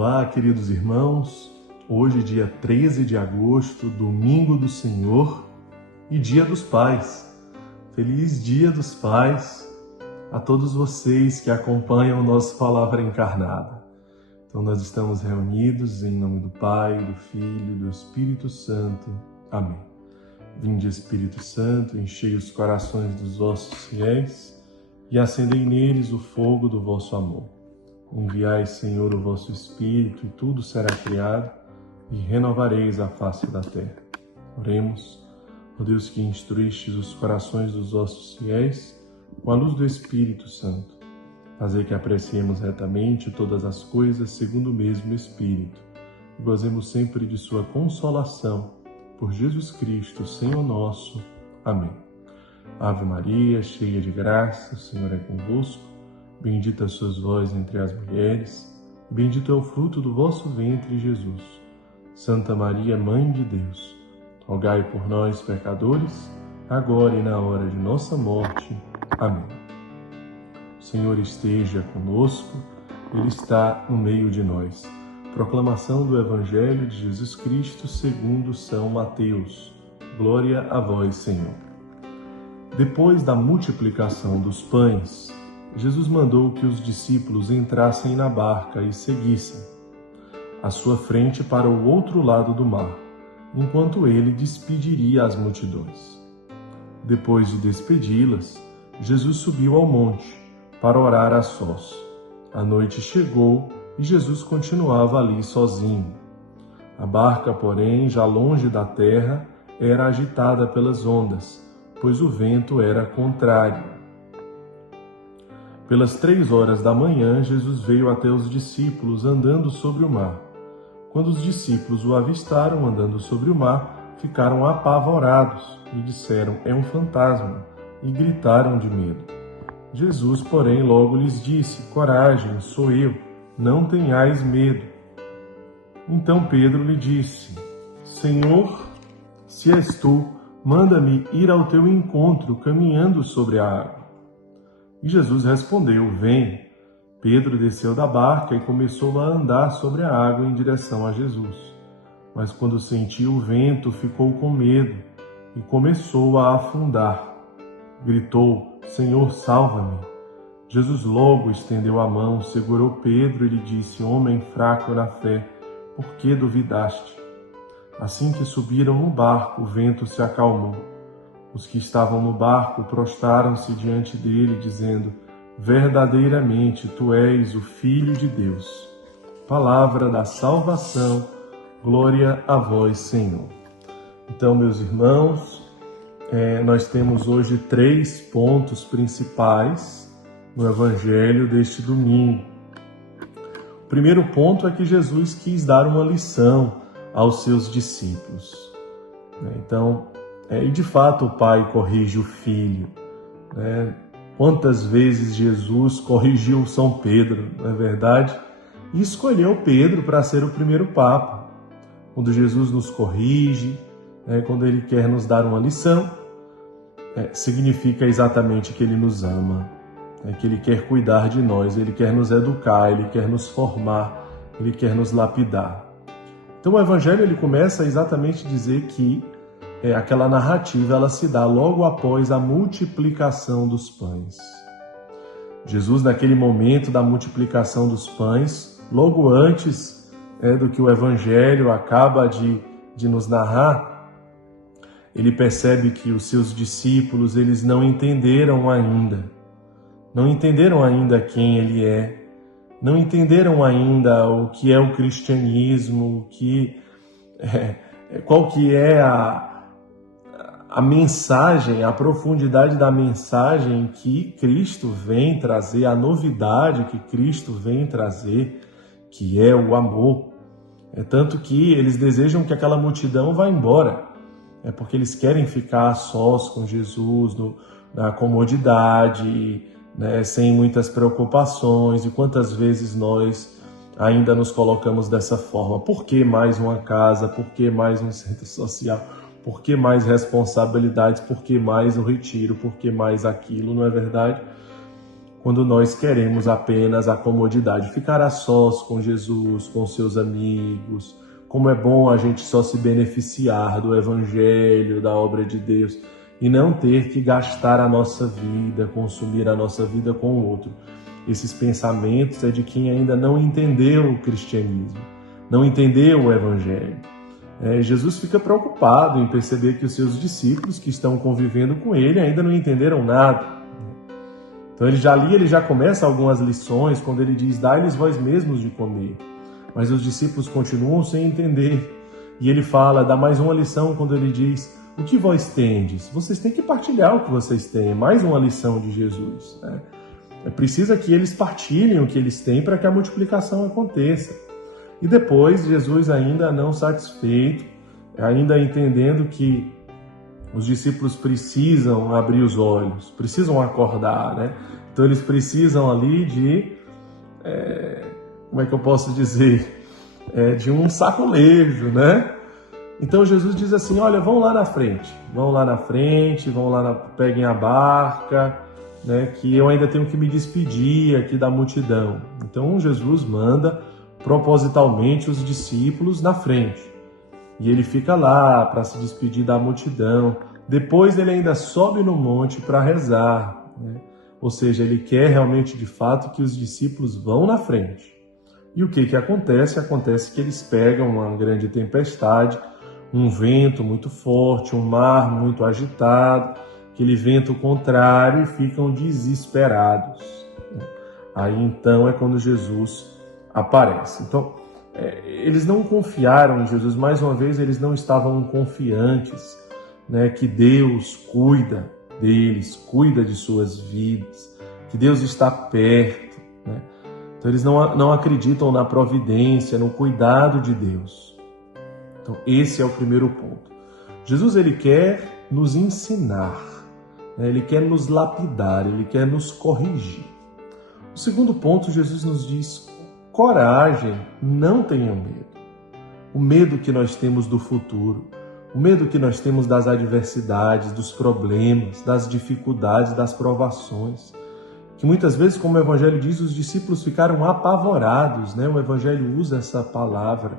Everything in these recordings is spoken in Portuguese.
Olá, queridos irmãos. Hoje, dia 13 de agosto, domingo do Senhor e Dia dos Pais. Feliz Dia dos Pais a todos vocês que acompanham o nosso Palavra Encarnada. Então, nós estamos reunidos em nome do Pai, do Filho e do Espírito Santo. Amém. Vinde, Espírito Santo, enchei os corações dos vossos fiéis e acendei neles o fogo do vosso amor. Enviai, Senhor, o vosso Espírito, e tudo será criado, e renovareis a face da terra. Oremos, ó Deus que instruístes os corações dos vossos fiéis, com a luz do Espírito Santo. Fazei que apreciemos retamente todas as coisas segundo o mesmo Espírito, e gozemos sempre de sua consolação, por Jesus Cristo, Senhor nosso. Amém. Ave Maria, cheia de graça, o Senhor é convosco. Bendita sois vós entre as mulheres, e bendito é o fruto do vosso ventre, Jesus. Santa Maria, Mãe de Deus, rogai por nós, pecadores, agora e na hora de nossa morte. Amém. O Senhor esteja conosco, Ele está no meio de nós. Proclamação do Evangelho de Jesus Cristo segundo São Mateus. Glória a vós, Senhor. Depois da multiplicação dos pães, Jesus mandou que os discípulos entrassem na barca e seguissem à sua frente para o outro lado do mar, enquanto ele despediria as multidões. Depois de despedi-las, Jesus subiu ao monte para orar a sós. A noite chegou e Jesus continuava ali sozinho. A barca, porém, já longe da terra, era agitada pelas ondas, pois o vento era contrário. Pelas 3 horas da manhã, Jesus veio até os discípulos andando sobre o mar. Quando os discípulos o avistaram andando sobre o mar, ficaram apavorados e disseram: "É um fantasma", e gritaram de medo. Jesus, porém, logo lhes disse: "Coragem, sou eu, não tenhais medo." Então Pedro lhe disse: "Senhor, se és tu, manda-me ir ao teu encontro caminhando sobre a água." E Jesus respondeu: "Vem." Pedro desceu da barca e começou a andar sobre a água em direção a Jesus. Mas quando sentiu o vento, ficou com medo e começou a afundar. Gritou: "Senhor, salva-me." Jesus logo estendeu a mão, segurou Pedro e lhe disse: "Homem fraco na fé, por que duvidaste?" Assim que subiram no barco, o vento se acalmou. Os que estavam no barco prostraram-se diante dele, dizendo: "Verdadeiramente, tu és o Filho de Deus." Palavra da salvação, glória a vós, Senhor. Então, meus irmãos, nós temos hoje 3 pontos principais no Evangelho deste domingo. O primeiro ponto é que Jesus quis dar uma lição aos seus discípulos. Então, e de fato o pai corrige o filho, né? Quantas vezes Jesus corrigiu São Pedro, não é verdade? E escolheu Pedro para ser o primeiro papa. Quando Jesus nos corrige, quando ele quer nos dar uma lição, significa exatamente que ele nos ama, que ele quer cuidar de nós, ele quer nos educar, ele quer nos formar, ele quer nos lapidar. Então o Evangelho ele começa exatamente a dizer que aquela narrativa ela se dá logo após a multiplicação dos pães. Jesus, naquele momento da multiplicação dos pães, logo antes do que o Evangelho acaba de nos narrar, ele percebe que os seus discípulos eles não entenderam ainda quem ele é, não entenderam ainda o que é o cristianismo, qual que é a mensagem, a profundidade da mensagem que Cristo vem trazer, a novidade que Cristo vem trazer, que é o amor. Tanto que eles desejam que aquela multidão vá embora, porque eles querem ficar a sós com Jesus, na comodidade, sem muitas preocupações. E quantas vezes nós ainda nos colocamos dessa forma? Por que mais uma casa? Por que mais um centro social? Por que mais responsabilidades? Por que mais o retiro? Por que mais aquilo? Não é verdade? quando nós queremos apenas a comodidade, ficar a sós com Jesus, com seus amigos. Como é bom a gente só se beneficiar do Evangelho, da obra de Deus, e não ter que gastar a nossa vida, consumir a nossa vida com o outro. Esses pensamentos é de quem ainda não entendeu o cristianismo, não entendeu o Evangelho. Jesus fica preocupado em perceber que os seus discípulos que estão convivendo com ele ainda não entenderam nada. Então ele já começa algumas lições quando ele diz: dai-lhes vós mesmos de comer. Mas os discípulos continuam sem entender. E ele dá mais uma lição quando ele diz: o que vós tendes? Vocês têm que partilhar o que vocês têm. É mais uma lição de Jesus. Precisa que eles partilhem o que eles têm para que a multiplicação aconteça. E depois, Jesus, ainda não satisfeito, ainda entendendo que os discípulos precisam abrir os olhos, precisam acordar, né? Então eles precisam ali de, como é que eu posso dizer? De um sacolejo, né? Então Jesus diz assim: olha, vão lá na frente, peguem a barca, né? Que eu ainda tenho que me despedir aqui da multidão. Então Jesus manda propositalmente os discípulos na frente. E ele fica lá para se despedir da multidão. Depois ele ainda sobe no monte para rezar, né? Ou seja, ele quer realmente, de fato, que os discípulos vão na frente. E o que acontece? Acontece que eles pegam uma grande tempestade, um vento muito forte, um mar muito agitado, aquele vento contrário, e ficam desesperados. Aí então é quando Jesus aparece. Então, eles não confiaram em Jesus, mais uma vez eles não estavam confiantes, né, que Deus cuida deles, cuida de suas vidas, que Deus está perto, né? Então eles não acreditam na providência, no cuidado de Deus. Então esse é o primeiro ponto. Jesus, ele quer nos ensinar, né? Ele quer nos lapidar, ele quer nos corrigir. O segundo ponto, Jesus nos diz: coragem, não tenham medo. O medo que nós temos do futuro, o medo que nós temos das adversidades, dos problemas, das dificuldades, das provações, que muitas vezes, como o Evangelho diz, os discípulos ficaram apavorados, né? O Evangelho usa essa palavra.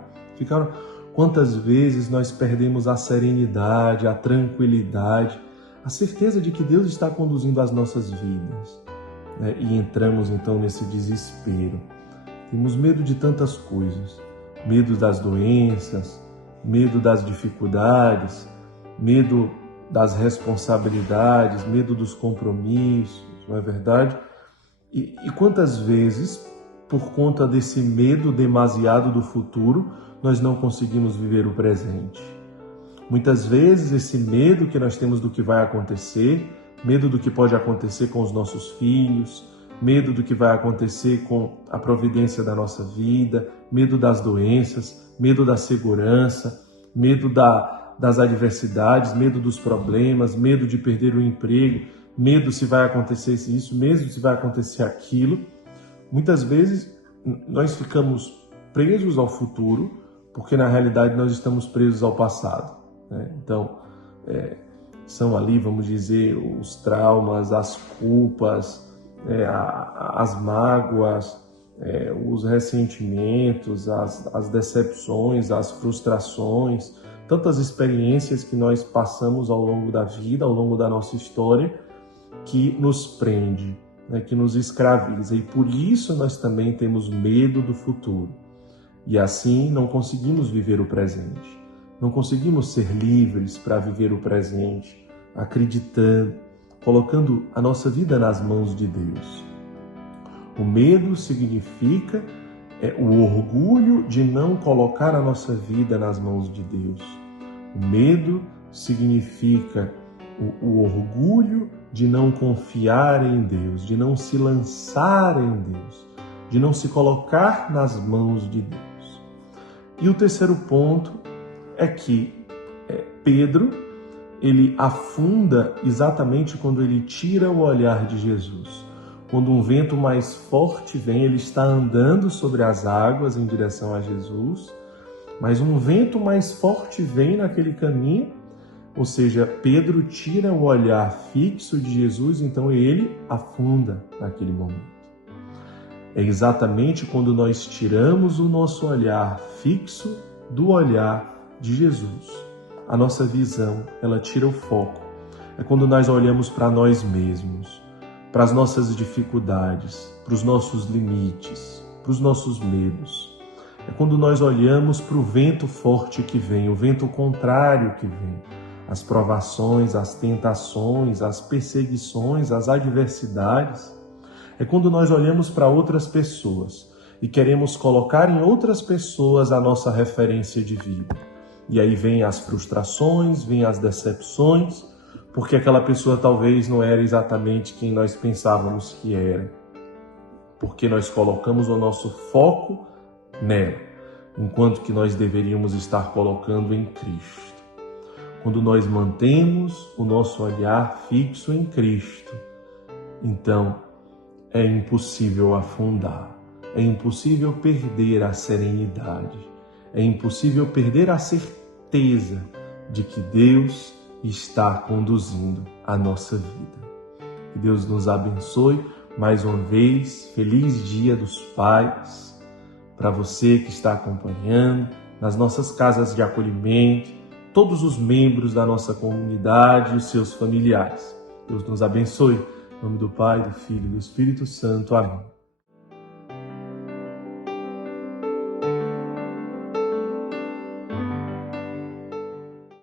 Quantas vezes nós perdemos a serenidade, a tranquilidade, a certeza de que Deus está conduzindo as nossas vidas, né? E entramos então nesse desespero. Temos medo de tantas coisas, medo das doenças, medo das dificuldades, medo das responsabilidades, medo dos compromissos, não é verdade? E quantas vezes, por conta desse medo demasiado do futuro, nós não conseguimos viver o presente? Muitas vezes esse medo que nós temos do que vai acontecer, medo do que pode acontecer com os nossos filhos, medo do que vai acontecer com a providência da nossa vida, medo das doenças, medo da segurança, medo das adversidades, medo dos problemas, medo de perder o emprego, medo se vai acontecer isso, medo se vai acontecer aquilo. Muitas vezes nós ficamos presos ao futuro, porque na realidade nós estamos presos ao passado, né? Então, são ali, vamos dizer, os traumas, as culpas, as mágoas, os ressentimentos, as decepções, as frustrações, tantas experiências que nós passamos ao longo da vida, ao longo da nossa história, que nos prende, né, que nos escraviza. E por isso nós também temos medo do futuro. E assim não conseguimos viver o presente. Não conseguimos ser livres para viver o presente, acreditando, colocando a nossa vida nas mãos de Deus. O medo significa o orgulho de não colocar a nossa vida nas mãos de Deus. O medo significa o orgulho de não confiar em Deus, de não se lançar em Deus, de não se colocar nas mãos de Deus. E o terceiro ponto é que Pedro, ele afunda exatamente quando ele tira o olhar de Jesus. Quando um vento mais forte vem, ele está andando sobre as águas em direção a Jesus, mas um vento mais forte vem naquele caminho, Ou seja, Pedro tira o olhar fixo de Jesus, então ele afunda naquele momento. É exatamente quando nós tiramos o nosso olhar fixo do olhar de Jesus. A nossa visão, ela tira o foco. É quando nós olhamos para nós mesmos, para as nossas dificuldades, para os nossos limites, para os nossos medos. É quando nós olhamos para o vento forte que vem, o vento contrário que vem, as provações, as tentações, as perseguições, as adversidades. É quando nós olhamos para outras pessoas e queremos colocar em outras pessoas a nossa referência de vida. E aí vem as frustrações, vem as decepções, porque aquela pessoa talvez não era exatamente quem nós pensávamos que era. Porque nós colocamos o nosso foco nela, enquanto que nós deveríamos estar colocando em Cristo. Quando nós mantemos o nosso olhar fixo em Cristo, então é impossível afundar, é impossível perder a serenidade, é impossível perder a certeza de que Deus está conduzindo a nossa vida. Que Deus nos abençoe mais uma vez. Feliz Dia dos Pais para você que está acompanhando nas nossas casas de acolhimento, todos os membros da nossa comunidade e os seus familiares. Deus nos abençoe. Em nome do Pai, do Filho e do Espírito Santo. Amém.